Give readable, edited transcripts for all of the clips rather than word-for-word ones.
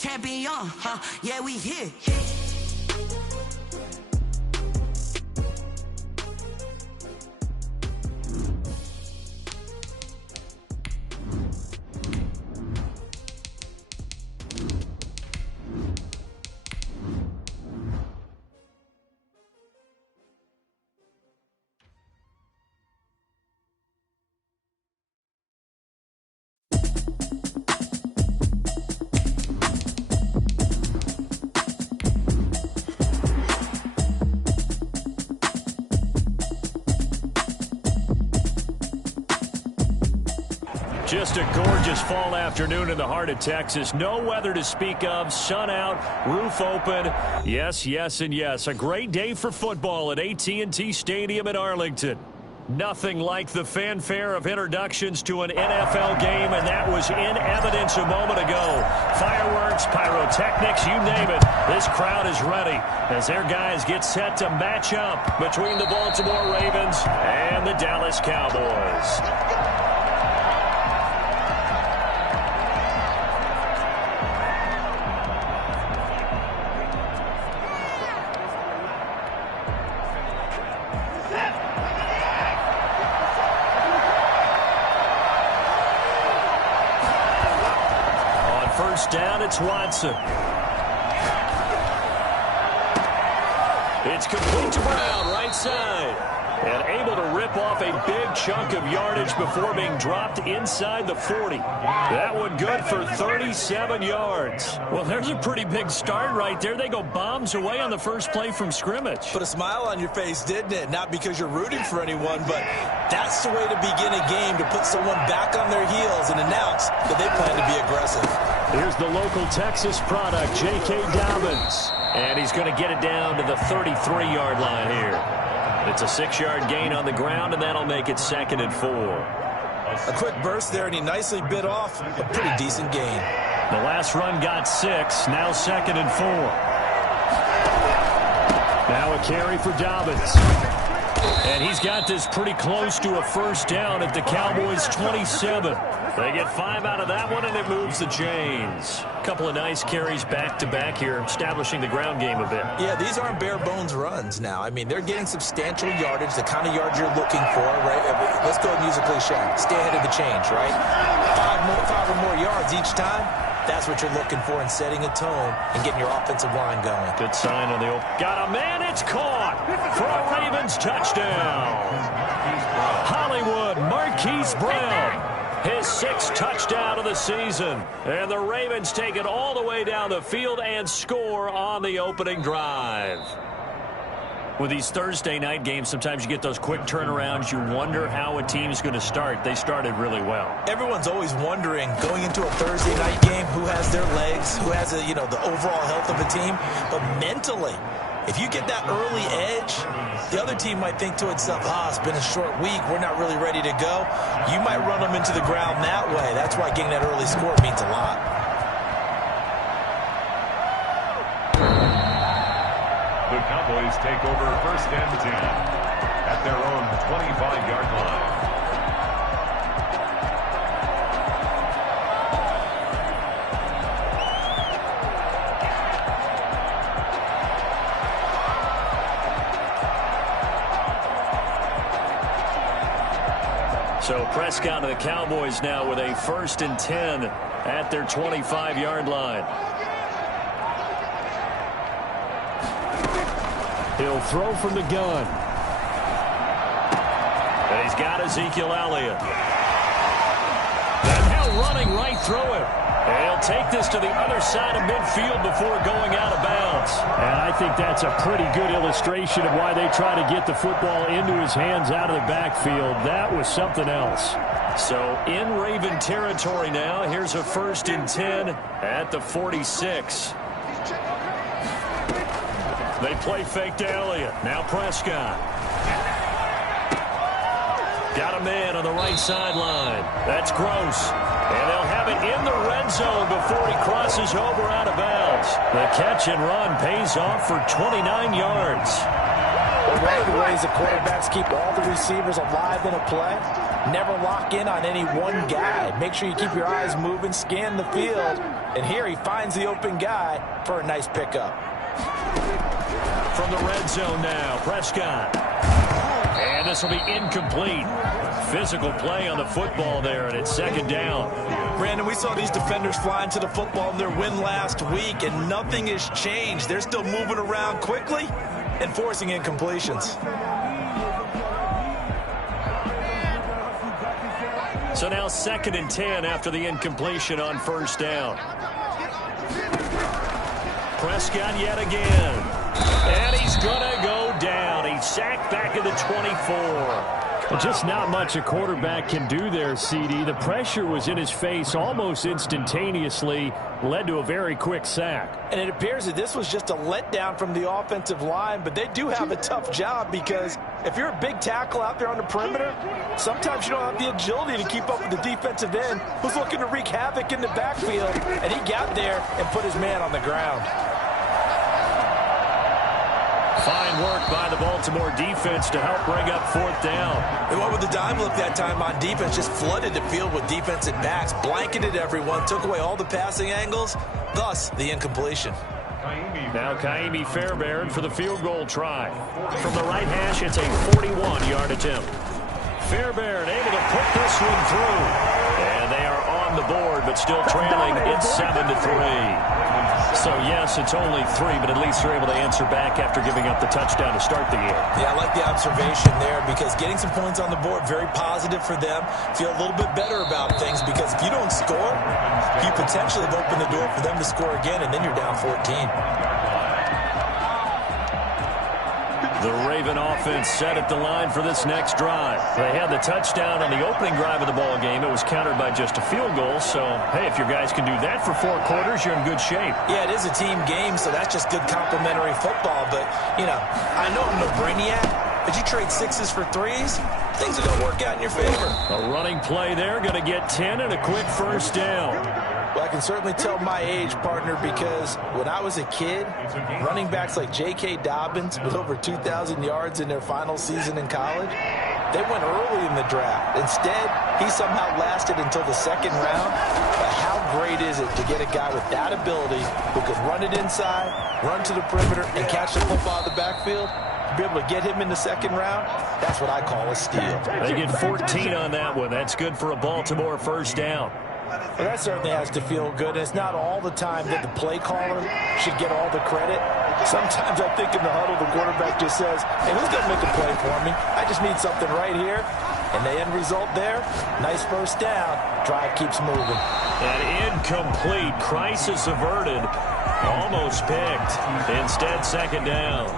champion, huh? Yeah, we here. Just a gorgeous fall afternoon in the heart of Texas. No weather to speak of. Sun out, roof open. Yes, yes, and yes. A great day for football at AT&T Stadium in Arlington. Nothing like the fanfare of introductions to an NFL game, and that was in evidence a moment ago. Fireworks, pyrotechnics, you name it. This crowd is ready as their guys get set to match up between the Baltimore Ravens and the Dallas Cowboys. Down, it's Watson. It's complete to Brown, right side. And able to rip off a big chunk of yardage before being dropped inside the 40. That one good for 37 yards. Well, there's a pretty big start right there. They go bombs away on the first play from scrimmage. Put a smile on your face, didn't it? Not because you're rooting for anyone, but that's the way to begin a game, to put someone back on their heels and announce that they plan to be aggressive. Here's the local Texas product, J.K. Dobbins. And he's going to get it down to the 33-yard line here. It's a 6-yard gain on the ground, and that'll make it 2nd and 4. A quick burst there, and he nicely bit off a pretty decent gain. The last run got 6, now 2nd and 4. Now a carry for Dobbins. And he's got this pretty close to a first down at the Cowboys' 27. They get 5 out of that one, and it moves the chains. A couple of nice carries back-to-back here, establishing the ground game a bit. Yeah, these aren't bare-bones runs now. I mean, they're getting substantial yardage, the kind of yards you're looking for, right? Let's go and use a cliche. Stay ahead of the change, right? 5 or more yards each time. That's what you're looking for in setting a tone and getting your offensive line going. Good sign on the open. Got a man. It's caught for a Ravens touchdown. Hollywood Marquise Brown. His 6th touchdown of the season. And the Ravens take it all the way down the field and score on the opening drive. With these Thursday night games, sometimes you get those quick turnarounds. You wonder how a team's going to start. They started really well. Everyone's always wondering, going into a Thursday night game, who has their legs, who has the overall health of a team. But mentally, if you get that early edge, the other team might think to itself, it's been a short week, we're not really ready to go. You might run them into the ground that way. That's why getting that early score means a lot. The Cowboys take over 1st and 10 at their own 25-yard line. So Prescott and the Cowboys now with a 1st and 10 at their 25-yard line. He'll throw from the gun. And he's got Ezekiel Elliott. And now running right through it. And he'll take this to the other side of midfield before going out of bounds. And I think that's a pretty good illustration of why they try to get the football into his hands out of the backfield. That was something else. So in Raven territory now. Here's a 1st and 10 at the 46. They play fake to Elliott. Now Prescott. Got a man on the right sideline. That's Gross. And they'll have it in the red zone before he crosses over out of bounds. The catch and run pays off for 29 yards. One of the ways the quarterbacks keep all the receivers alive in a play, Never lock in on any one guy. Make sure you keep your eyes moving, scan the field, and here he finds the open guy for a nice pickup. From the red zone now, Prescott. And this will be incomplete. Physical play on the football there, and it's second down. Brandon, we saw these defenders flying to the football in their win last week, and nothing has changed. They're still moving around quickly and forcing incompletions. So now 2nd and 10 after the incompletion on first down. Prescott yet again. And he's going to go down. He's sacked back at the 24. Just not much a quarterback can do there, CD. The pressure was in his face almost instantaneously, led to a very quick sack. And it appears that this was just a letdown from the offensive line, but they do have a tough job because if you're a big tackle out there on the perimeter, sometimes you don't have the agility to keep up with the defensive end who's looking to wreak havoc in the backfield, and he got there and put his man on the ground. Fine work by the Baltimore defense to help bring up 4th down. They went with the dime look that time on defense, just flooded the field with defensive backs, blanketed everyone, took away all the passing angles, thus the incompletion. Now Kaimi Fairbairn for the field goal try. From the right hash, it's a 41-yard attempt. Fairbairn able to put this one through. And they are on the board, but still trailing. It's 7-3. So, yes, it's only 3, but at least they're able to answer back after giving up the touchdown to start the year. Yeah, I like the observation there because getting some points on the board, very positive for them. Feel a little bit better about things because if you don't score, you potentially have opened the door for them to score again, and then you're down 14. The Raven offense set at the line for this next drive. They had the touchdown on the opening drive of the ball game. It was countered by just a field goal. So, hey, if your guys can do that for 4 quarters, you're in good shape. Yeah, it is a team game, so that's just good complimentary football. But, you know, I know I'm no brainiac, but you trade 6s for 3s, things are going to work out in your favor. A running play there, going to get 10 and a quick first down. Well, I can certainly tell my age, partner, because when I was a kid, running backs like J.K. Dobbins with over 2,000 yards in their final season in college, they went early in the draft. Instead, he somehow lasted until the 2nd round. But how great is it to get a guy with that ability who could run it inside, run to the perimeter, and catch the football out of the backfield? Be able to get him in the 2nd round, that's what I call a steal. They get 14 on that one. That's good for a Baltimore first down. Well, that certainly has to feel good. It's not all the time that the play caller should get all the credit. Sometimes I think in the huddle, the quarterback just says, hey, who's going to make a play for me? I just need something right here. And the end result there, nice first down. Drive keeps moving. An incomplete crisis averted. Almost picked. Instead, 2nd down.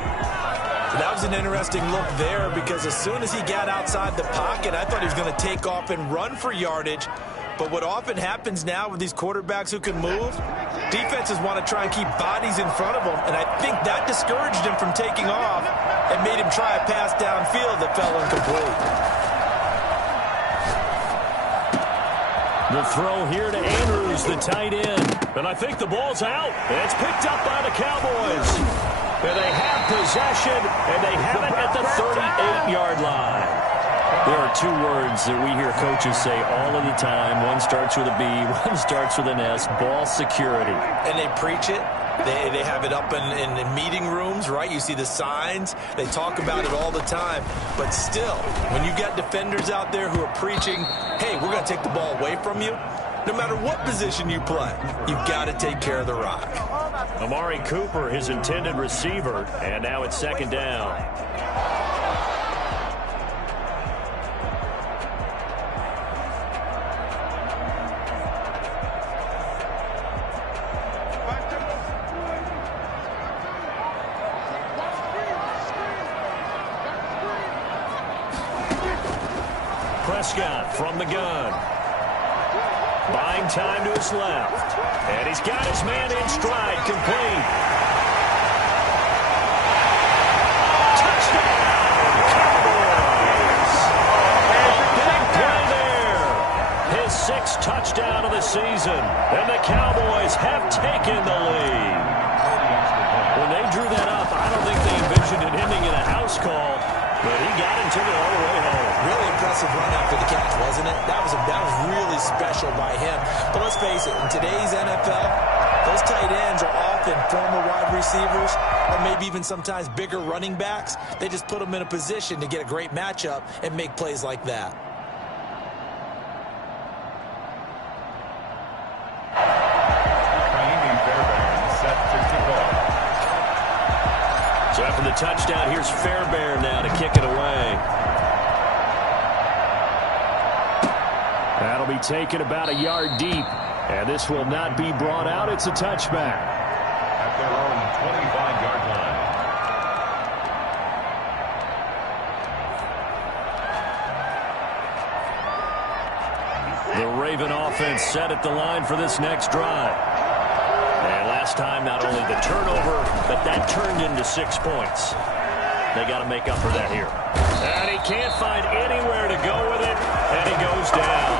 That was an interesting look there because as soon as he got outside the pocket, I thought he was going to take off and run for yardage. But what often happens now with these quarterbacks who can move, defenses want to try and keep bodies in front of them, and I think that discouraged him from taking off and made him try a pass downfield that fell incomplete. The throw here to Andrews, the tight end. And I think the ball's out. And it's picked up by the Cowboys. And they have possession, and they have it at the 38-yard line. There are 2 words that we hear coaches say all of the time. One starts with a B, one starts with an S, ball security. And they preach it. They have it up in meeting rooms, right? You see the signs. They talk about it all the time. But still, when you got defenders out there who are preaching, hey, we're going to take the ball away from you, no matter what position you play, you've got to take care of the rock. Amari Cooper, his intended receiver, and now it's 2nd down. Prescott from the gun. Buying time to his left. And he's got his man in stride, complete. Touchdown, Cowboys! Big play there. His 6th touchdown of the season. And the Cowboys have taken the lead. When they drew that up, I don't think they envisioned it ending in a house call. But he got it and took it all the way home. Really impressive impressive run after the catch, wasn't it? That was really special by him. But let's face it, in today's NFL, those tight ends are often former wide receivers or maybe even sometimes bigger running backs. They just put them in a position to get a great matchup and make plays like that. So after the touchdown, here's Fairbairn now to kick it away. That'll be taken about a yard deep. And this will not be brought out. It's a touchback. At their own 25-yard line. The Raven offense set at the line for this next drive. And last time, not only the turnover, but that turned into 6 points. They got to make up for that here. And he can't find anywhere to go with it, and he goes down.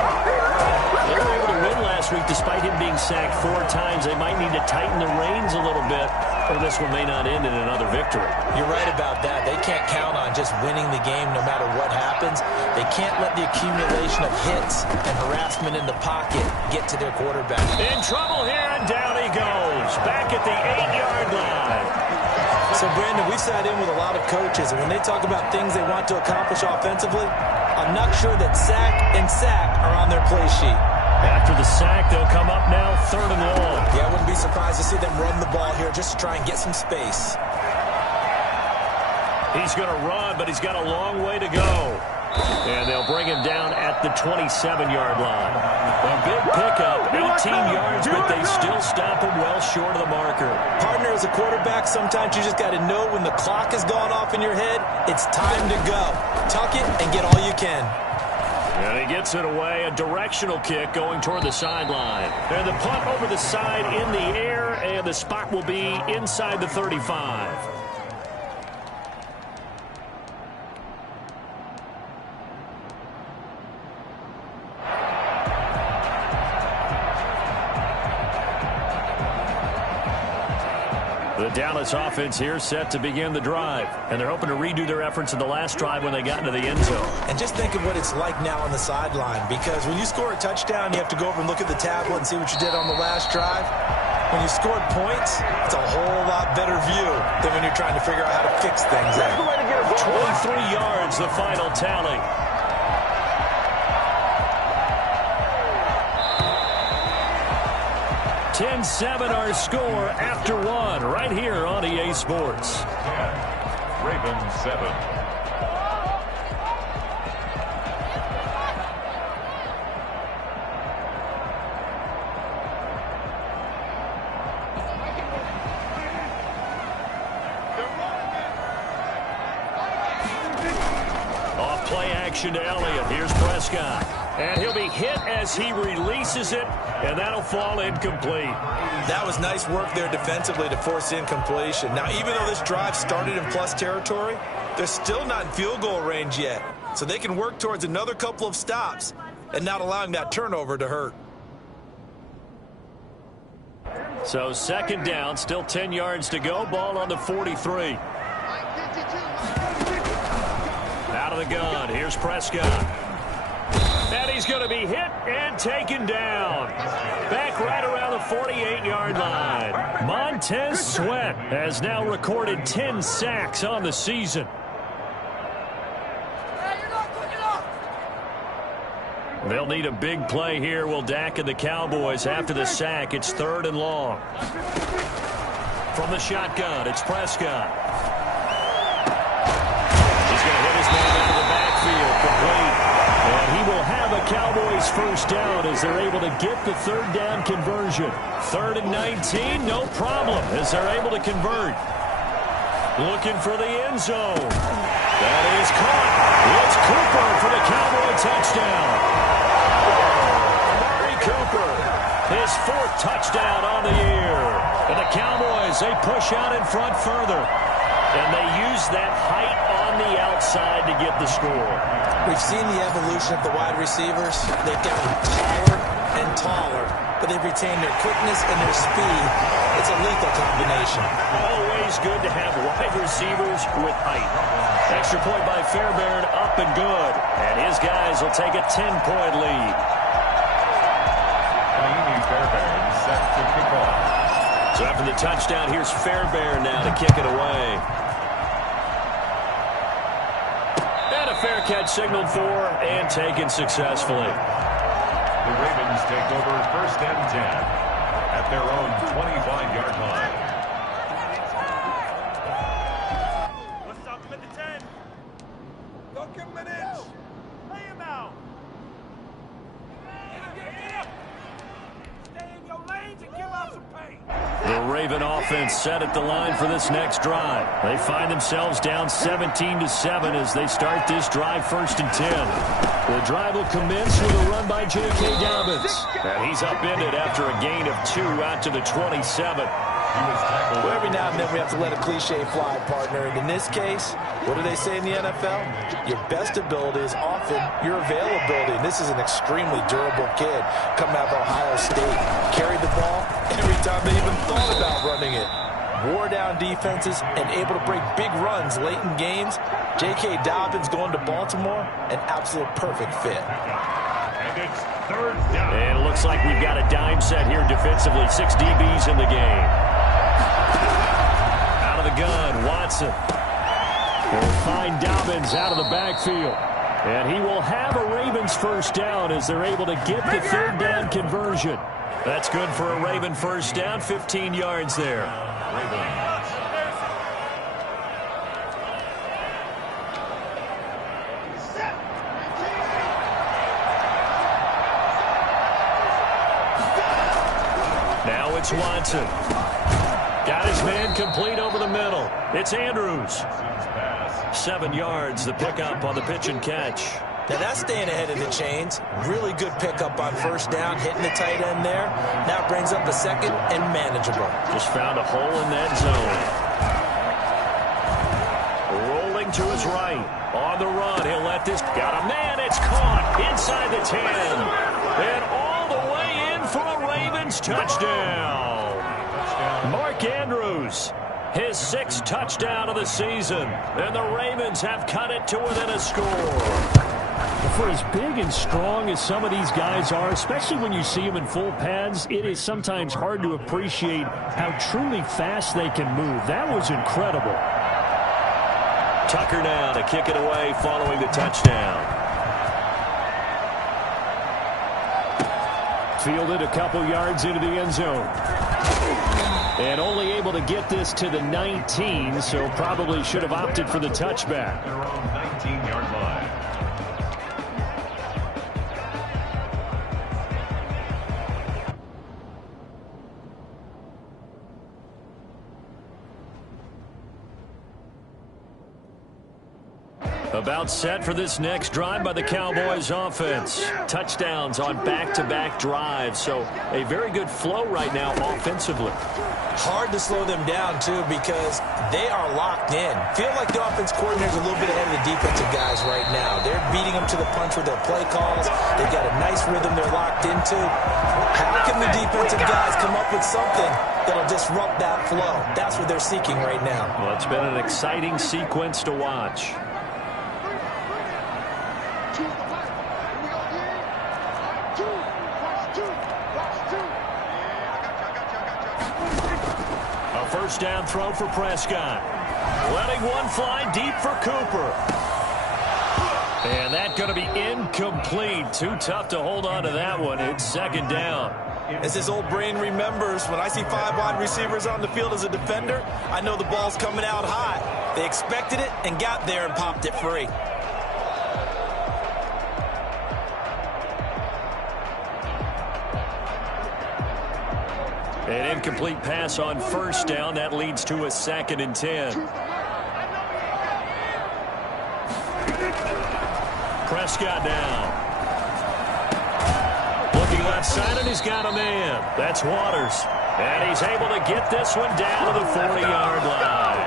They were able to win last week despite him being sacked 4 times. They might need to tighten the reins a little bit, or this one may not end in another victory. You're right about that. They can't count on just winning the game no matter what happens. They can't let the accumulation of hits and harassment in the pocket get to their quarterback. In trouble here, and down he goes. Back at the 8-yard line. So, Brandon, we've sat in with a lot of coaches, and when they talk about things they want to accomplish offensively, I'm not sure that sack and sack are on their play sheet. After the sack, they'll come up now 3rd and long. Yeah, I wouldn't be surprised to see them run the ball here just to try and get some space. He's going to run, but he's got a long way to go. And they'll bring him down at the 27-yard line. A big pickup, 18 yards, but they still stop him well short of the marker. Partner, as a quarterback, sometimes you just got to know when the clock has gone off in your head, it's time to go. Tuck it and get all you can. And he gets it away, a directional kick going toward the sideline. And the punt over the side in the air, and the spot will be inside the 35. The Dallas offense here set to begin the drive. And they're hoping to redo their efforts in the last drive when they got into the end zone. And just think of what it's like now on the sideline, because when you score a touchdown, you have to go over and look at the tablet and see what you did on the last drive. When you scored points, it's a whole lot better view than when you're trying to figure out how to fix things there. 23 yards, the final tally. (10-7) our score after 1 right here on EA Sports. 10, Ravens 7. Off play action to Elliott. Here's Prescott. And he'll be hit as he releases it, and that'll fall incomplete. That was nice work there defensively to force incompletion. Now, even though this drive started in plus territory, they're still not in field goal range yet. So they can work towards another couple of stops and not allowing that turnover to hurt. So 2nd down, still 10 yards to go. Ball on the 43. Out of the gun. Here's Prescott. And he's going to be hit and taken down. Back right around the 48-yard line. Montez Sweat has now recorded 10 sacks on the season. They'll need a big play here. Will Dak and the Cowboys after the sack. It's 3rd and long. From the shotgun, it's Prescott. He's going to hit his man into the backfield. Complete. And he will have a Cowboys first down as they're able to get the 3rd down conversion. 3rd and 19, no problem as they're able to convert. Looking for the end zone. That is caught. It's Cooper for the Cowboy touchdown. Amari Cooper, his 4th touchdown on the year. And the Cowboys, they push out in front further. And they use that height on the outside to get the score. We've seen the evolution of the wide receivers. They've gotten taller and taller but they've retained their quickness and their speed. It's a lethal combination. Always good to have wide receivers with height. Extra point by Fairbairn, up and good. And his guys will take a 10-point lead. Naimi Fairbairn set to kick off. So after the touchdown, here's Fairbairn now to kick it away. And a fair catch signaled for and taken successfully. The Ravens take over 1st and 10 at their own 25-yard line. Let's stop him at the 10. Don't give him an inch. Lay him out. Get up. Stay in your lanes and give out some pain. The Raven offense set at the line for this next drive. They find themselves down 17-7 as they start this drive 1st and 10. The drive will commence with a run by J.K. Dobbins. And he's upended after a gain of 2 out to the 27. Well, every now and then we have to let a cliche fly, partner. And in this case, what do they say in the NFL? Your best ability is often your availability. And this is an extremely durable kid coming out of Ohio State. Carried the ball every time they even thought about running it. Wore down defenses and able to break big runs late in games. J.K. Dobbins going to Baltimore, an absolute perfect fit. And it's 3rd down. And it looks like we've got a dime set here defensively. 6 DBs in the game. Out of the gun, Watson. Will find Dobbins out of the backfield. And he will have a Ravens 1st down as they're able to get the 3rd down conversion. That's good for a Raven 1st down, 15 yards there. Now it's Watson. Got his man complete over the middle. It's Andrews. 7 yards, the pickup on the pitch and catch. Now that's staying ahead of the chains. Really good pickup on 1st down, hitting the tight end there. Now brings up a 2nd and manageable. Just found a hole in that zone. Rolling to his right. On the run, he'll let this. Got a man, it's caught inside the 10. And all the way in for a Ravens touchdown. Mark Andrews. His 6th touchdown of the season. And the Ravens have cut it to within a score. For as big and strong as some of these guys are, especially when you see them in full pads, it is sometimes hard to appreciate how truly fast they can move. That was incredible. Tucker now to kick it away following the touchdown. Fielded a couple yards into the end zone. And only able to get this to the 19, so probably should have opted for the touchback. Their own 19-yard line. About set for this next drive by the Cowboys offense. Touchdowns on back-to-back drives, so a very good flow right now offensively. Hard to slow them down, too, because they are locked in. Feel like the offense coordinator's a little bit ahead of the defensive guys right now. They're beating them to the punch with their play calls. They've got a nice rhythm they're locked into. How can the defensive guys come up with something that'll disrupt that flow? That's what they're seeking right now. Well, it's been an exciting sequence to watch. First down throw for Prescott. Letting one fly deep for Cooper. And that's going to be incomplete. Too tough to hold on to that one. It's 2nd down. As his old brain remembers, when I see 5 wide receivers on the field as a defender, I know the ball's coming out high. They expected it and got there and popped it free. An incomplete pass on 1st down. That leads to a 2nd and 10. Prescott now. Looking left side, and he's got a man. That's Waters. And he's able to get this one down to the 40-yard line.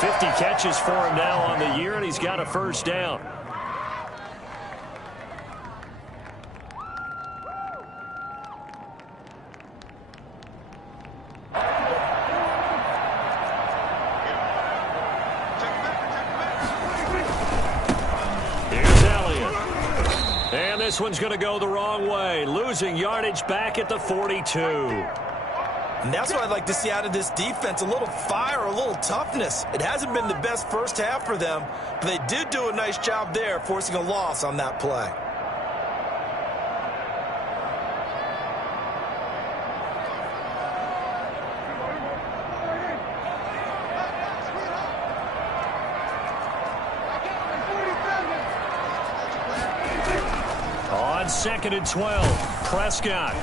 50 catches for him now on the year, and he's got a 1st down. And this one's going to go the wrong way, losing yardage back at the 42. And that's what I'd like to see out of this defense, a little fire, a little toughness. It hasn't been the best first half for them, but they did do a nice job there, forcing a loss on that play. On 2nd and 12, Prescott.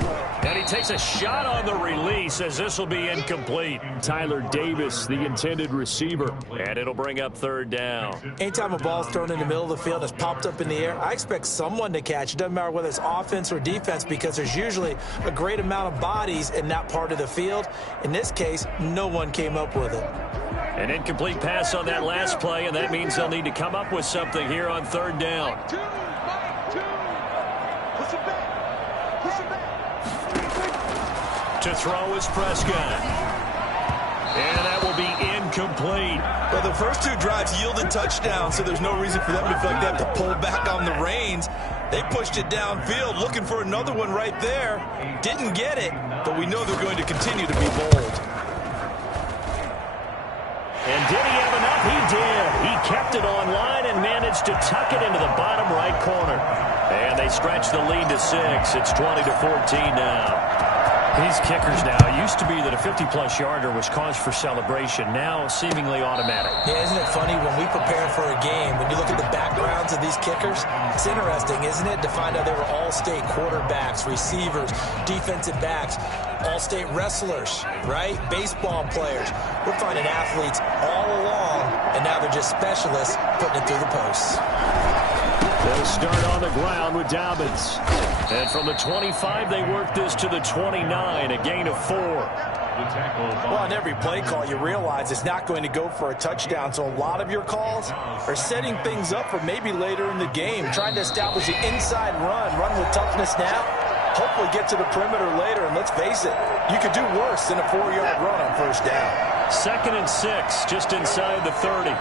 And he takes a shot on the release as this will be incomplete. Tyler Davis, the intended receiver. And it'll bring up 3rd down. Anytime a ball's thrown in the middle of the field, it's popped up in the air, I expect someone to catch. It doesn't matter whether it's offense or defense because there's usually a great amount of bodies in that part of the field. In this case, no one came up with it. An incomplete pass on that last play, and that means they'll need to come up with something here on 3rd down. To throw is Prescott. And that will be incomplete. Well, the first 2 drives yielded touchdowns, so there's no reason for them to feel like they have to pull back on the reins. They pushed it downfield, looking for another one right there. Didn't get it, but we know they're going to continue to be bold. And did he have enough? He did. He kept it online and managed to tuck it into the bottom right corner. And they stretch the lead to 6. It's 20-14 now. These kickers now, it used to be that a 50-plus yarder was cause for celebration. Now seemingly automatic. Yeah, isn't it funny when we prepare for a game, when you look at the backgrounds of these kickers, it's interesting, isn't it, to find out they were all-state quarterbacks, receivers, defensive backs, all-state wrestlers, right? Baseball players. We're finding athletes all along, and now they're just specialists putting it through the posts. They'll start on the ground with Dobbins. And from the 25, they work this to the 29, a gain of 4. Well, on every play call, you realize it's not going to go for a touchdown, so a lot of your calls are setting things up for maybe later in the game, trying to establish the inside run with toughness now, hopefully get to the perimeter later, and let's face it, you could do worse than a 4-yard run on 1st down. 2nd and 6, just inside the 30.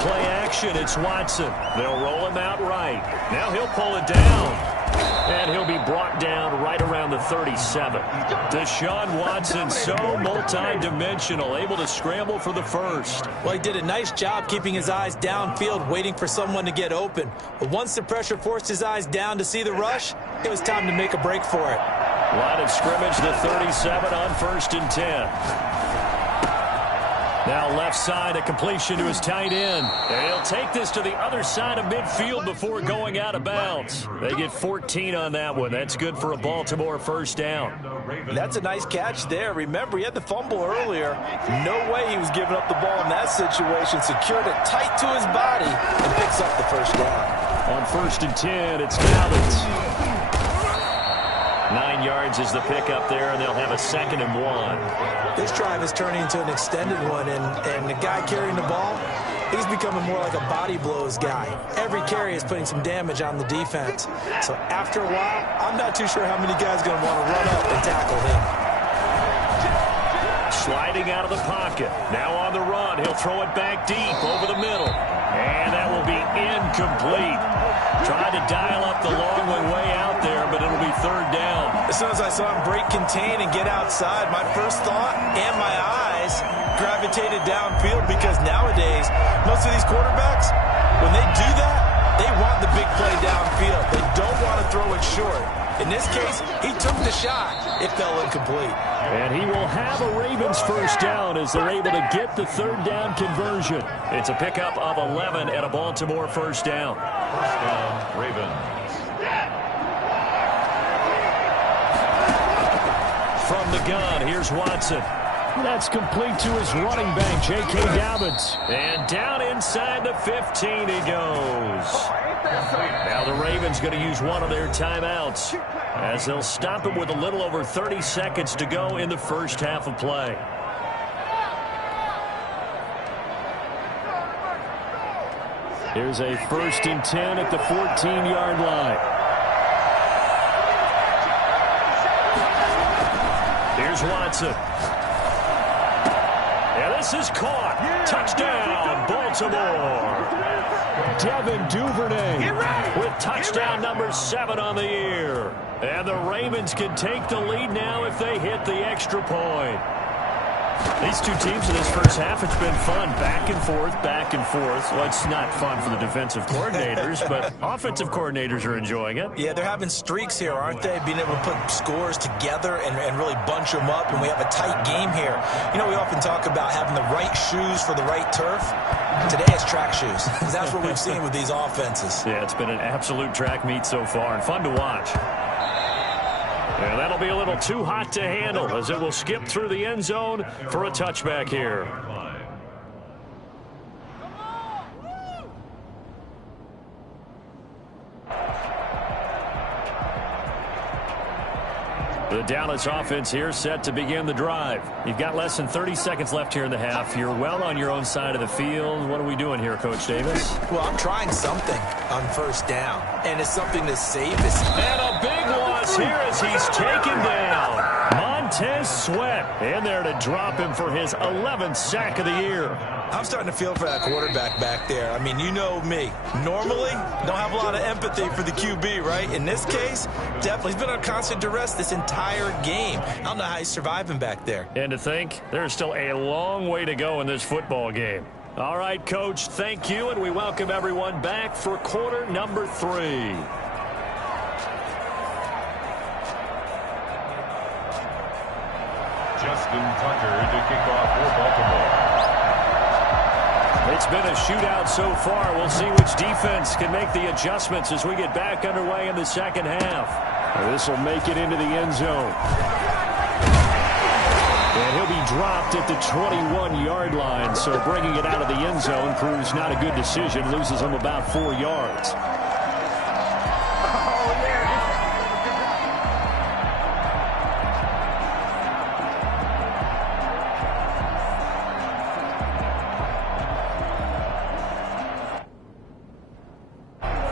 Play action, it's Watson. They'll roll him out right. Now he'll pull it down. And he'll be brought down right around the 37. Deshaun Watson, so multi-dimensional, able to scramble for the first. Well, he did a nice job keeping his eyes downfield, waiting for someone to get open. But once the pressure forced his eyes down to see the rush, it was time to make a break for it. Line of scrimmage, the 37 on 1st and 10. Now left side, a completion to his tight end. And he'll take this to the other side of midfield before going out of bounds. They get 14 on that one. That's good for a Baltimore 1st down. That's a nice catch there. Remember, he had the fumble earlier. No way he was giving up the ball in that situation. Secured it tight to his body and picks up the 1st down. On 1st and 10, it's Dobbins. 9 yards is the pickup there, and they'll have a 2nd and 1. This drive is turning into an extended one, and the guy carrying the ball, he's becoming more like a body blows guy. Every carry is putting some damage on the defense. So after a while, I'm not too sure how many guys are going to want to run up and tackle him. Sliding out of the pocket. Now on the run. He'll throw it back deep over the middle. And that will be incomplete. Tried to dial up the long way out there, but it'll be 3rd down. As soon as I saw him break contain and get outside, my first thought and my eyes gravitated downfield because nowadays, most of these quarterbacks, when they do that, they want the big play downfield. They don't want to throw it short. In this case, he took the shot. It fell incomplete. And he will have a Ravens 1st down as they're able to get the 3rd down conversion. It's a pickup of 11 and a Baltimore 1st down. 1st down, Ravens. From the gun, here's Watson. That's complete to his running back, J.K. Dobbins. And down inside the 15 he goes. Now the Ravens going to use one of their timeouts as they'll stop him with a little over 30 seconds to go in the 1st half of play. Here's a 1st and 10 at the 14-yard line. Here's Watson. And This is caught. Touchdown, Baltimore. Devin Duvernay With touchdown number 7 on the year. And the Ravens can take the lead now if they hit the extra point. These two teams in this first half, it's been fun. Back and forth, back and forth. Well, it's not fun for the defensive coordinators, but offensive coordinators are enjoying it. Yeah, they're having streaks here, aren't they? Being able to put scores together and really bunch them up, and we have a tight game here. You know, we often talk about having the right shoes for the right turf. Today it's track shoes, because that's what we've seen with these offenses. Yeah, it's been an absolute track meet so far, and fun to watch. And that'll be a little too hot to handle as it will skip through the end zone for a touchback here. The Dallas offense here set to begin the drive. You've got less than 30 seconds left here in the half. You're well on your own side of the field. What are we doing here, Coach Davis? Well, I'm trying something on first down, and it's something that's safe. And a big loss here as he's taken down. Montez Sweat in there to drop him for his 11th sack of the year. I'm starting to feel for that quarterback back there. I mean, you know me. Normally, don't have a lot of empathy for the QB, right? In this case, definitely. He's been on constant duress this entire game. I don't know how he's surviving back there. And to think, there's still a long way to go in this football game. All right, Coach, thank you, and we welcome everyone back for quarter number 3. Justin Tucker to kick off for Baltimore. It's been a shootout so far. We'll see which defense can make the adjustments as we get back underway in the second half. This will make it into the end zone. And he'll be dropped at the 21-yard line, so bringing it out of the end zone proves not a good decision. Loses him about 4 yards.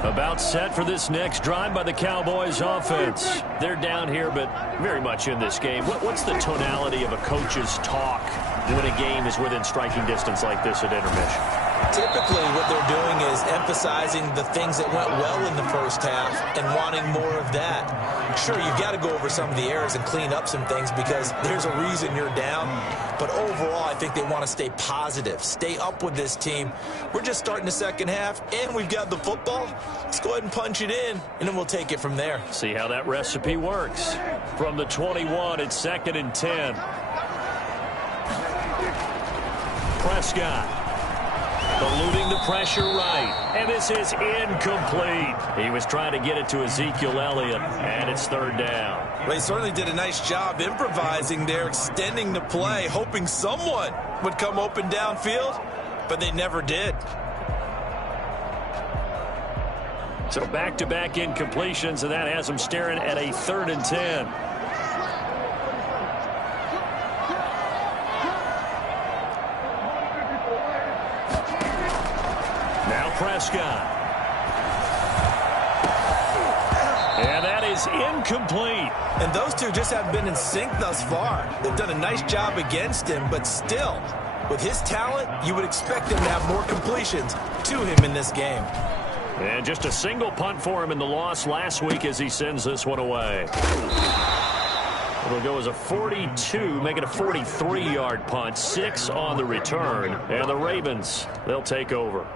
About set for this next drive by the Cowboys offense. They're down here, but very much in this game. What's the tonality of a coach's talk when a game is within striking distance like this at intermission? Typically, what they're doing is emphasizing the things that went well in the first half and wanting more of that. Sure, you've got to go over some of the errors and clean up some things because there's a reason you're down. But overall, I think they want to stay positive, stay up with this team. We're just starting the second half, and we've got the football. Let's go ahead and punch it in, and then we'll take it from there. See how that recipe works. From the 21, it's 2nd and 10. Prescott. Eluding the pressure right. And this is incomplete. He was trying to get it to Ezekiel Elliott, and it's 3rd down. Well, he certainly did a nice job improvising there, extending the play, hoping someone would come open downfield, but they never did. So back-to-back incompletions, and that has him staring at a 3rd and 10. Prescott. And that is incomplete. And those two just haven't been in sync thus far. They've done a nice job against him, but still, with his talent, you would expect him to have more completions to him in this game. And just a single punt for him in the loss last week as he sends this one away. It'll go as a 42, make it a 43-yard punt, 6 on the return. And the Ravens, they'll take over.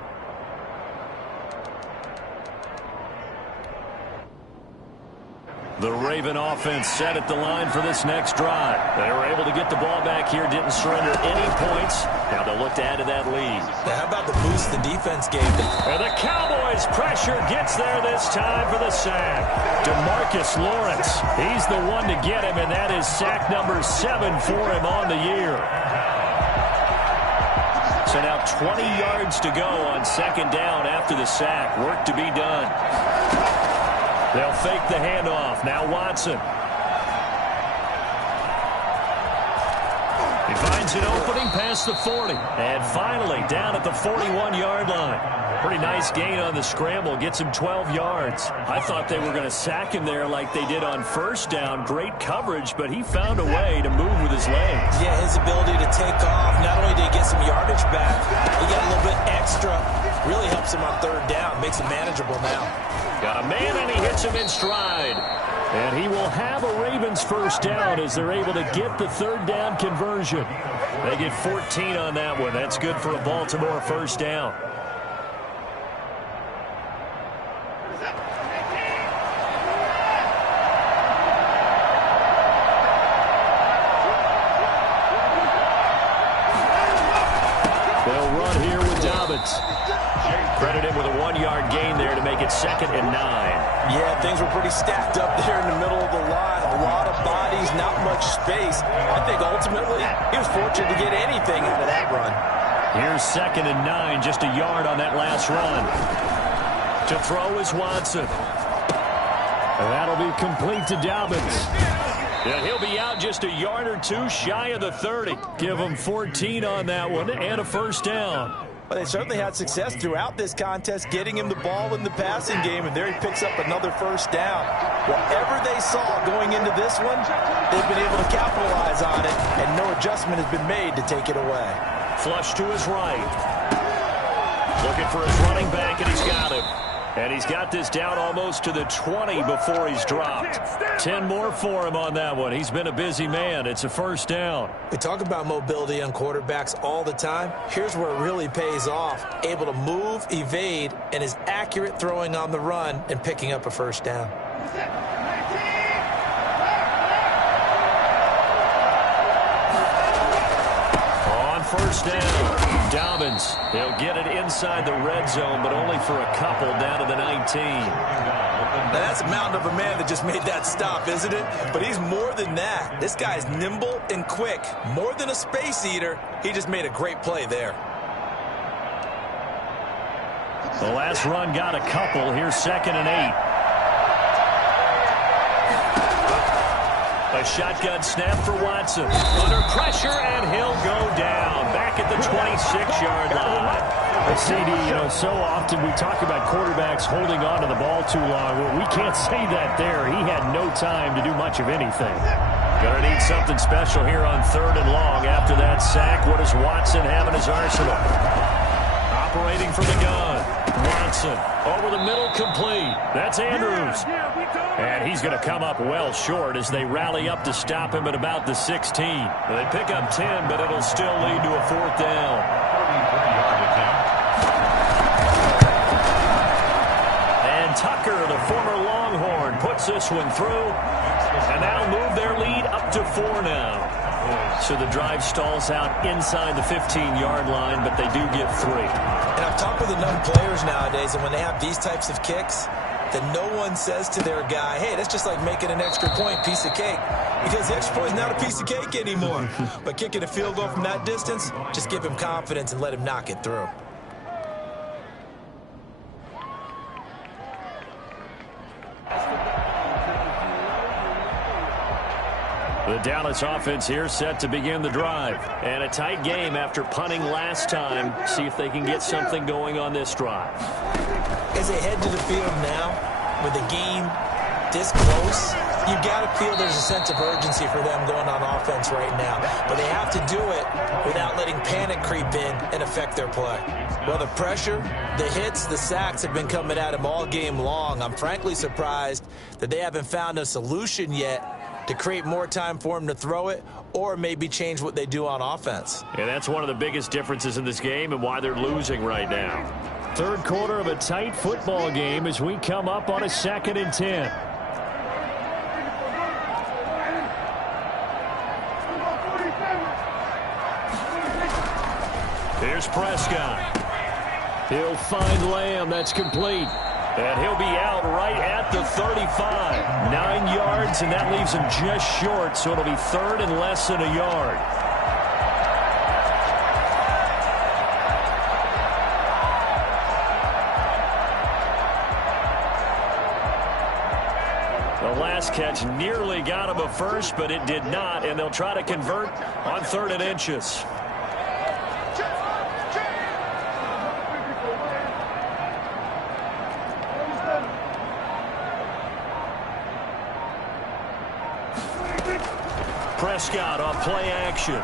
The Raven offense set at the line for this next drive. They were able to get the ball back here, didn't surrender any points. Now they'll look to add to that lead. Now how about the boost the defense gave them? And the Cowboys pressure gets there this time for the sack. DeMarcus Lawrence, he's the one to get him, and that is sack number 7 for him on the year. So now 20 yards to go on 2nd down after the sack. Work to be done. They'll fake the handoff. Now Watson. He finds an opening past the 40. And finally down at the 41-yard line. Pretty nice gain on the scramble. Gets him 12 yards. I thought they were going to sack him there like they did on first down. Great coverage, but he found a way to move with his legs. Yeah, his ability to take off. Not only did he get some yardage back, he got a little bit extra. Really helps him on third down. Makes it manageable now. Got a man, and he hits him in stride. And he will have a Ravens first down as they're able to get the third down conversion. They get 14 on that one. That's good for a Baltimore first down. They'll run here with Dobbins. Credited with a 1-yard gain there to make it 2nd and 9. Yeah, things were pretty stacked up there in the middle of the line. A lot of bodies, not much space. I think ultimately he was fortunate to get anything out of that run. Here's 2nd and 9, just a yard on that last run. To throw is Watson. And that'll be complete to Dobbins. And he'll be out just a yard or two shy of the 30. Give him 14 on that one and a first down. Well, they certainly had success throughout this contest, getting him the ball in the passing game, and there he picks up another first down. Whatever they saw going into this one, they've been able to capitalize on it, and no adjustment has been made to take it away. Flush to his right. Looking for his running back, and he's got him. And he's got this down almost to the 20 before he's dropped. 10 more for him on that one. He's been a busy man. It's a first down. We talk about mobility on quarterbacks all the time. Here's where it really pays off. Able to move, evade, and is accurate throwing on the run and picking up a first down. On first down, Dobbins. He'll get it inside the red zone, but only for a couple down to the 19. Now, that's a mountain of a man that just made that stop, isn't it? But he's more than that. This guy's nimble and quick. More than a space eater, he just made a great play there. The last run got a couple. Here's 2nd and 8. A shotgun snap for Watson. Under pressure, and he'll go down. Back at the 26-yard line. CD, so often we talk about quarterbacks holding on to the ball too long. Well, we can't say that there. He had no time to do much of anything. Gonna need something special here on 3rd and long after that sack. What does Watson have in his arsenal? Operating from the gun. Watson over the middle, complete. That's Andrews. And he's going to come up well short as they rally up to stop him at about the 16. They pick up 10, but it'll still lead to a 4th down. And Tucker, the former Longhorn, puts this one through. And that'll move their lead up to 4 now. So the drive stalls out inside the 15-yard line, but they do get 3. And I've talked with enough players nowadays, and when they have these types of kicks, that no one says to their guy, hey, that's just like making an extra point, piece of cake. Because the extra point is not a piece of cake anymore. But kicking a field goal from that distance, just give him confidence and let him knock it through. The Dallas offense here set to begin the drive. And a tight game after punting last time. See if they can get something going on this drive. As they head to the field now, with the game this close, you've got to feel there's a sense of urgency for them going on offense right now. But they have to do it without letting panic creep in and affect their play. Well, the pressure, the hits, the sacks have been coming at him all game long. I'm frankly surprised that they haven't found a solution yet to create more time for him to throw it or maybe change what they do on offense. And that's one of the biggest differences in this game and why they're losing right now. 3rd quarter of a tight football game as we come up on a 2nd and 10. Here's Prescott. He'll find Lamb. That's complete. And he'll be out right at the 35. 9 yards, and that leaves him just short, so it'll be 3rd and less than a yard. pass catch nearly got him a first, but it did not, and they'll try to convert on 3rd and inches. Prescott off play action.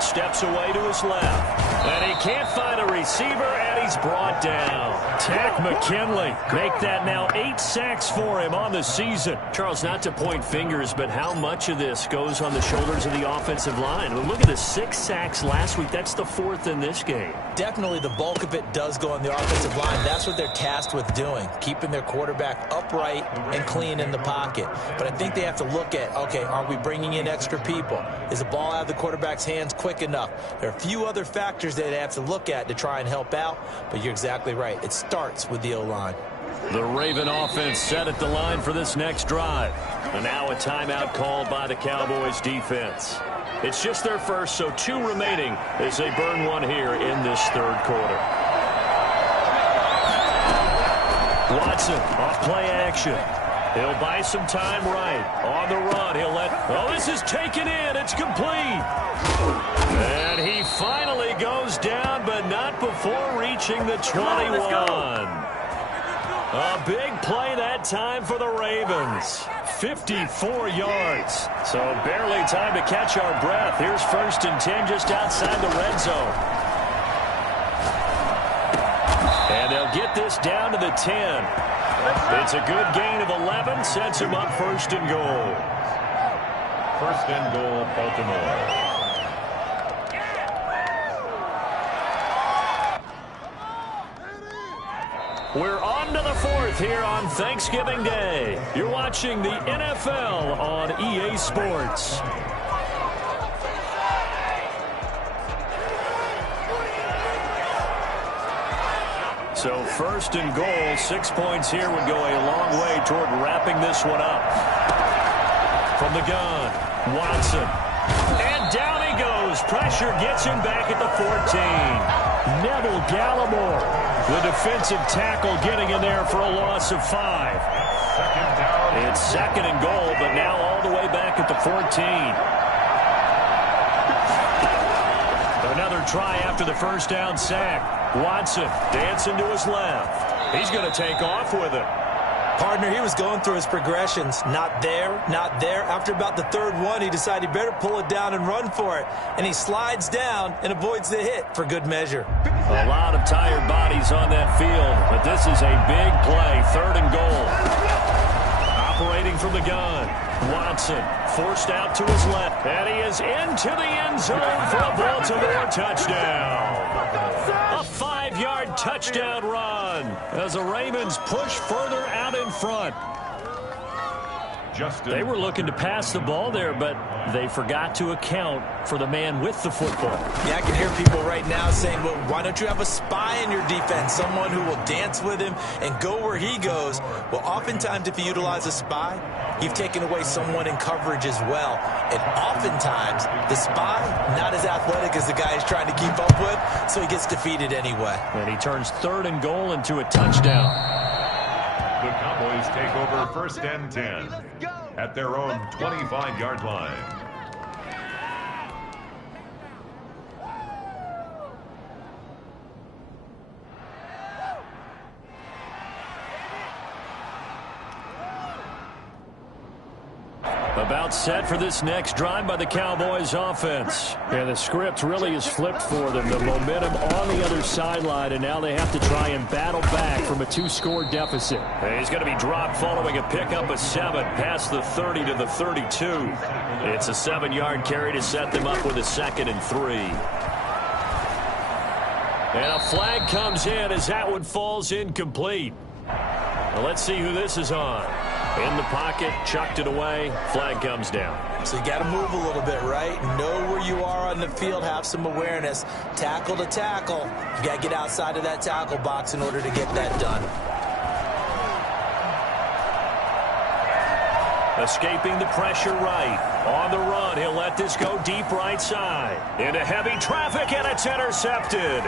Steps away to his left. And he can't find a receiver, and he's brought down. Takk McKinley make that now 8 sacks for him on the season. Charles, not to point fingers, but how much of this goes on the shoulders of the offensive line? I mean, look at the 6 sacks last week. That's the 4th in this game. Definitely the bulk of it does go on the offensive line. That's what they're tasked with doing, keeping their quarterback upright and clean in the pocket. But I think they have to look at, okay, are we bringing in extra people? Is the ball out of the quarterback's hands quick enough? There are a few other factors that they have to look at to try and help out, but you're exactly right. It starts with the O-line. The Raven offense set at the line for this next drive. And now a timeout called by the Cowboys defense. It's just their first, so 2 remaining as they burn one here in this 3rd quarter. Watson off play action. He'll buy some time right. On the run, he'll let... Oh, this is taken in. It's complete. And he finally goes down, but not before reaching the 21. A big play that time for the Ravens. 54 yards. So barely time to catch our breath. Here's 1st and 10 just outside the red zone. And they'll get this down to the 10. It's a good gain of 11. Sets him up 1st and goal. 1st and goal, Baltimore. We're on to the 4th here on Thanksgiving Day. You're watching the NFL on EA Sports. So 1st and goal, 6 points here would go a long way toward wrapping this one up. From the gun, Watson. And down he goes. Pressure gets him back at the 14. Neville Gallimore, the defensive tackle, getting in there for a loss of 5. It's 2nd and goal, but now all the way back at the 14. Another try after the 1st down sack. Watson dancing to his left. He's going to take off with it. Partner, he was going through his progressions. Not there, not there. After about the 3rd one, he decided he better pull it down and run for it. And he slides down and avoids the hit for good measure. A lot of tired bodies on that field, but this is a big play. 3rd and goal. Operating from the gun. Watson forced out to his left. And he is into the end zone for a Baltimore touchdown. A 5-yard touchdown run as the Ravens push further out in front. They were looking to pass the ball there, but they forgot to account for the man with the football. Yeah, I can hear people right now saying, well, why don't you have a spy in your defense, someone who will dance with him and go where he goes? Well, oftentimes if you utilize a spy, you've taken away someone in coverage as well. And oftentimes, the spy, not as athletic as the guy he's trying to keep up with, so he gets defeated anyway. And he turns 3rd and goal into a touchdown. The Cowboys take over 1st and 10 at their own 25-yard line. About set for this next drive by the Cowboys offense. And the script really is flipped for them. The momentum on the other sideline, and now they have to try and battle back from a 2-score deficit. And he's going to be dropped following a pickup of 7 past the 30 to the 32. It's a 7-yard carry to set them up with a 2nd and 3. And a flag comes in as that one falls incomplete. Well, let's see who this is on. In the pocket, chucked it away, flag comes down. So you got to move a little bit, right? Know where you are on the field, have some awareness. Tackle to tackle. You got to get outside of that tackle box in order to get that done. Escaping the pressure right. On the run, he'll let this go deep right side. Into heavy traffic, and it's intercepted.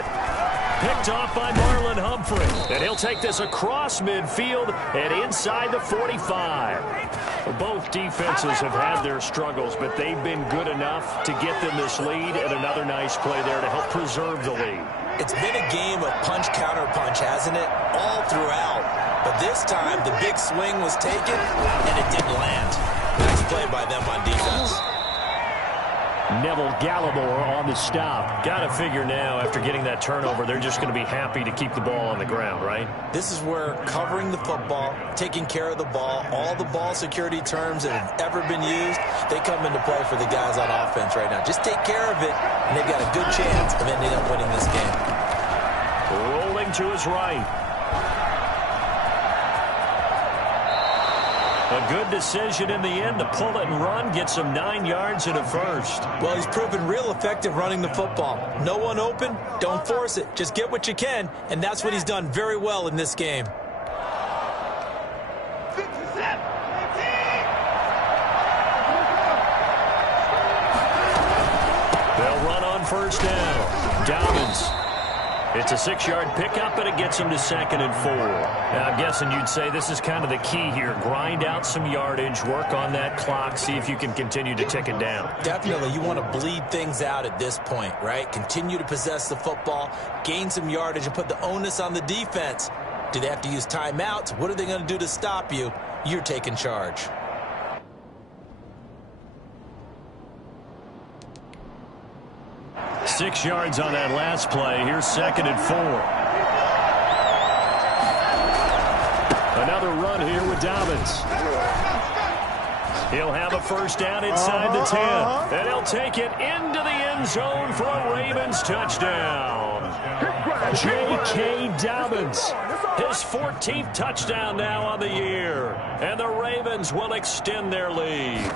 Picked off by Marlon Humphrey. And he'll take this across midfield and inside the 45. Both defenses have had their struggles, but they've been good enough to get them this lead, and another nice play there to help preserve the lead. It's been a game of punch-counter-punch, hasn't it? All throughout. But this time, the big swing was taken, and it didn't land. Nice play by them on defense. Neville Gallimore on the stop. Got to figure now, after getting that turnover, they're just going to be happy to keep the ball on the ground, right? This is where covering the football, taking care of the ball, all the ball security terms that have ever been used, they come into play for the guys on offense right now. Just take care of it, and they've got a good chance of ending up winning this game. Rolling to his right. A good decision in the end to pull it and run, get some 9 yards and a first. Well, he's proven real effective running the football. No one open, don't force it. Just get what you can, and that's what he's done very well in this game. They'll run on first down. Dobbins. It's a 6-yard pickup, and it gets him to 2nd and 4. Now, I'm guessing you'd say this is kind of the key here. Grind out some yardage, work on that clock, see if you can continue to tick it down. Definitely. You want to bleed things out at this point, right? Continue to possess the football, gain some yardage, and put the onus on the defense. Do they have to use timeouts? What are they going to do to stop you? You're taking charge. Six yards on that last play. Here's 2nd and 4. Another run here with Dobbins. He'll have a first down inside the 10. And he'll take it into the end zone for a Ravens touchdown. J.K. Dobbins. His 14th touchdown now on the year. And the Ravens will extend their lead.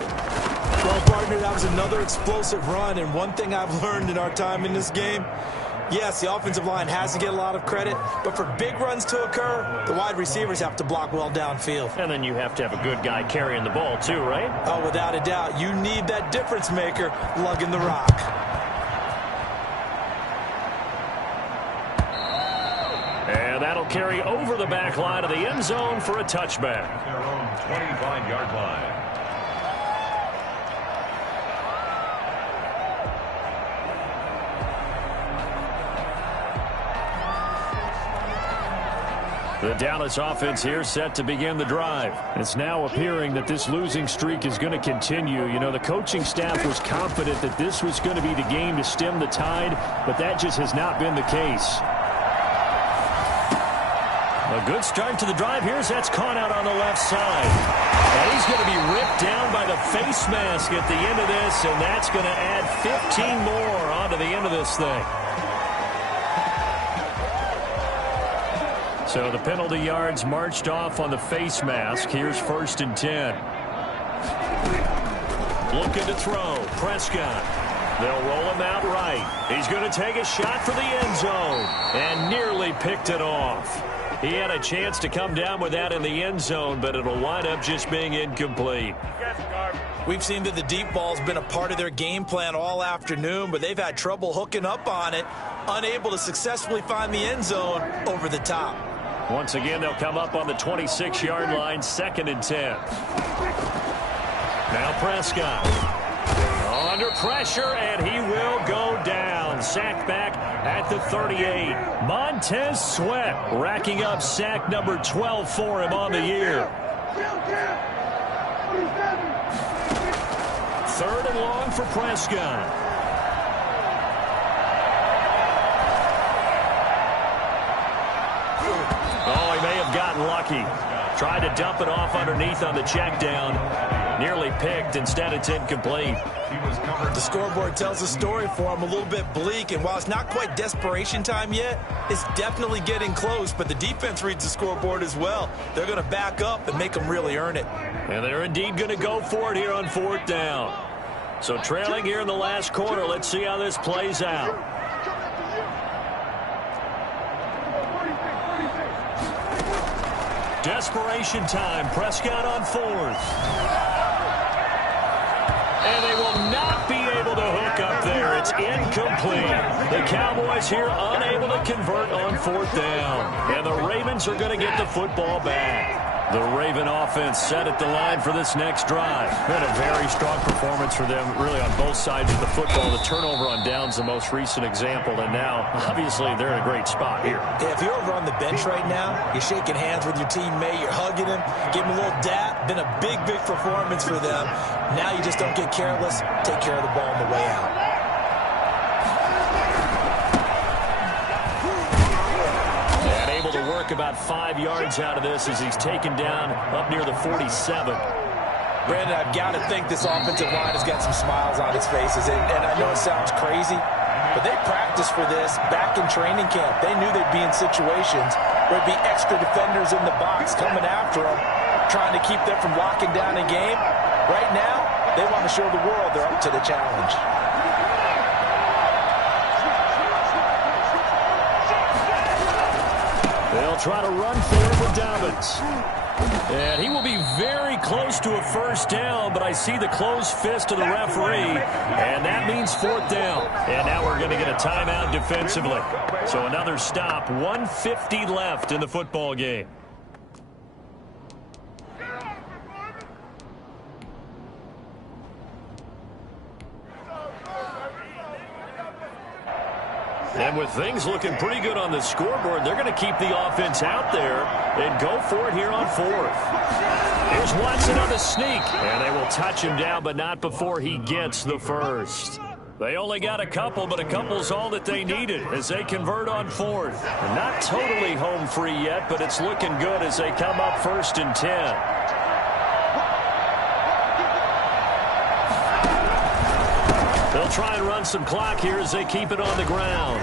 Well, partner, that was another explosive run, and one thing I've learned in our time in this game, yes, the offensive line has to get a lot of credit, but for big runs to occur, the wide receivers have to block well downfield. And then you have to have a good guy carrying the ball too, right? Oh, without a doubt. You need that difference maker lugging the rock. And that'll carry over the back line of the end zone for a touchback. Their own 25-yard line. The Dallas offense here set to begin the drive. It's now appearing that this losing streak is going to continue. You know, the coaching staff was confident that this was going to be the game to stem the tide, but that just has not been the case. A good start to the drive. That's caught out on the left side. And he's going to be ripped down by the face mask at the end of this, and that's going to add 15 more onto the end of this thing. So the penalty yards marched off on the face mask. Here's 1st and 10. Looking to throw. Prescott. They'll roll him out right. He's going to take a shot for the end zone and nearly picked it off. He had a chance to come down with that in the end zone, but it'll wind up just being incomplete. We've seen that the deep ball's been a part of their game plan all afternoon, but they've had trouble hooking up on it, unable to successfully find the end zone over the top. Once again, they'll come up on the 26-yard line, 2nd and 10. Now Prescott. Under pressure, and he will go down. Sacked back at the 38. Montez Sweat racking up sack number 12 for him on the year. 3rd and long for Prescott. Oh, he may have gotten lucky. Tried to dump it off underneath on the check down. Nearly picked. Instead, it's incomplete. The scoreboard tells a story for him, a little bit bleak, and while it's not quite desperation time yet, it's definitely getting close, but the defense reads the scoreboard as well. They're going to back up and make them really earn it. And they're indeed going to go for it here on 4th down. So trailing here in the last quarter, let's see how this plays out. Desperation time. Prescott on 4th. And they will not be able to hook up there. It's is incomplete. The Cowboys here unable to convert on 4th down. And the Ravens are going to get the football back. The Raven offense set at the line for this next drive. Been a very strong performance for them, really, on both sides of the football. The turnover on downs, the most recent example, and now, obviously, they're in a great spot here. Yeah, if you're over on the bench right now, you're shaking hands with your teammate, you're hugging him, give him a little dap. Been a big, big performance for them. Now you just don't get careless. Take care of the ball on the way out. To work about 5 yards out of this as he's taken down up near the 47. Brandon, I've got to think this offensive line has got some smiles on its faces. And I know it sounds crazy, but they practiced for this back in training camp. They knew they'd be in situations where there'd be extra defenders in the box coming after them, trying to keep them from locking down a game. Right now, they want to show the world they're up to the challenge. They'll try to run for it with Dobbins. And he will be very close to a first down, but I see the closed fist of the referee, and that means 4th down. And now we're going to get a timeout defensively. So another stop, 1:50 left in the football game. And with things looking pretty good on the scoreboard, they're going to keep the offense out there and go for it here on 4th. Here's Watson on the sneak, and they will touch him down, but not before he gets the first. They only got a couple, but a couple's all that they needed as they convert on 4th. Not totally home free yet, but it's looking good as they come up 1st and 10. They'll try and run some clock here as they keep it on the ground.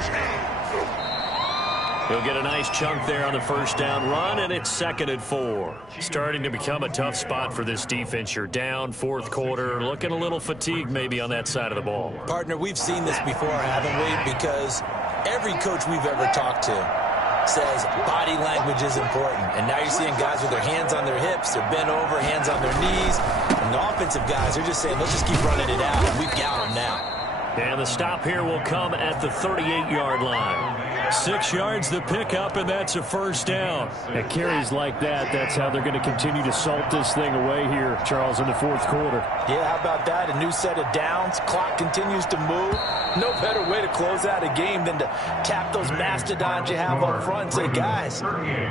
He'll get a nice chunk there on the first down run, and it's 2nd and 4. Starting to become a tough spot for this defense. You're down 4th quarter, looking a little fatigued maybe on that side of the ball. Partner, we've seen this before, haven't we? Because every coach we've ever talked to says body language is important. And now you're seeing guys with their hands on their hips, they're bent over, hands on their knees. And the offensive guys are just saying, let's just keep running it out. We've got them now. And the stop here will come at the 38-yard line. 6 yards the pickup, and that's a first down. At carries like that, that's how they're going to continue to salt this thing away here, Charles, in the 4th quarter. Yeah, how about that? A new set of downs. Clock continues to move. No better way to close out a game than to tap those mastodons you have up front and say, guys,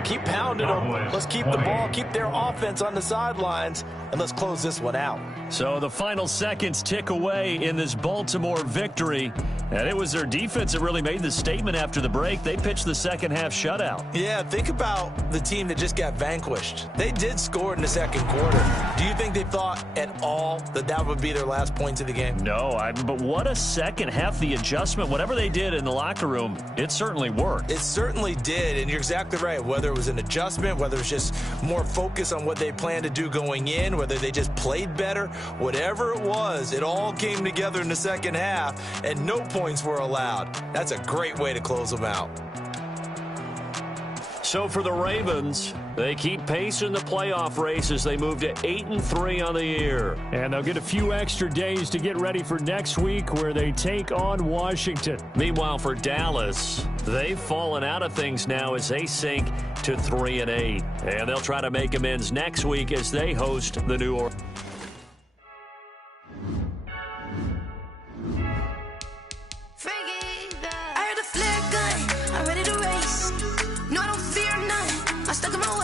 keep pounding them. Let's keep the ball, keep their offense on the sidelines, and let's close this one out. So the final seconds tick away in this Baltimore victory. And it was their defense that really made the statement after the break. They pitched the second half shutout. Yeah, think about the team that just got vanquished. They did score in the 2nd quarter. Do you think they thought at all that that would be their last points of the game? No, but what a second half. The adjustment, whatever they did in the locker room, it certainly worked. It certainly did, and you're exactly right. Whether it was an adjustment, whether it was just more focus on what they planned to do going in, whether they just played better, whatever it was, it all came together in the second half, and no points were allowed. That's a great way to close them out. So for the Ravens, they keep pace in the playoff race as they move to 8-3 on the year. And they'll get a few extra days to get ready for next week where they take on Washington. Meanwhile, for Dallas, they've fallen out of things now as they sink to 3-8. And they'll try to make amends next week as they host the New Orleans.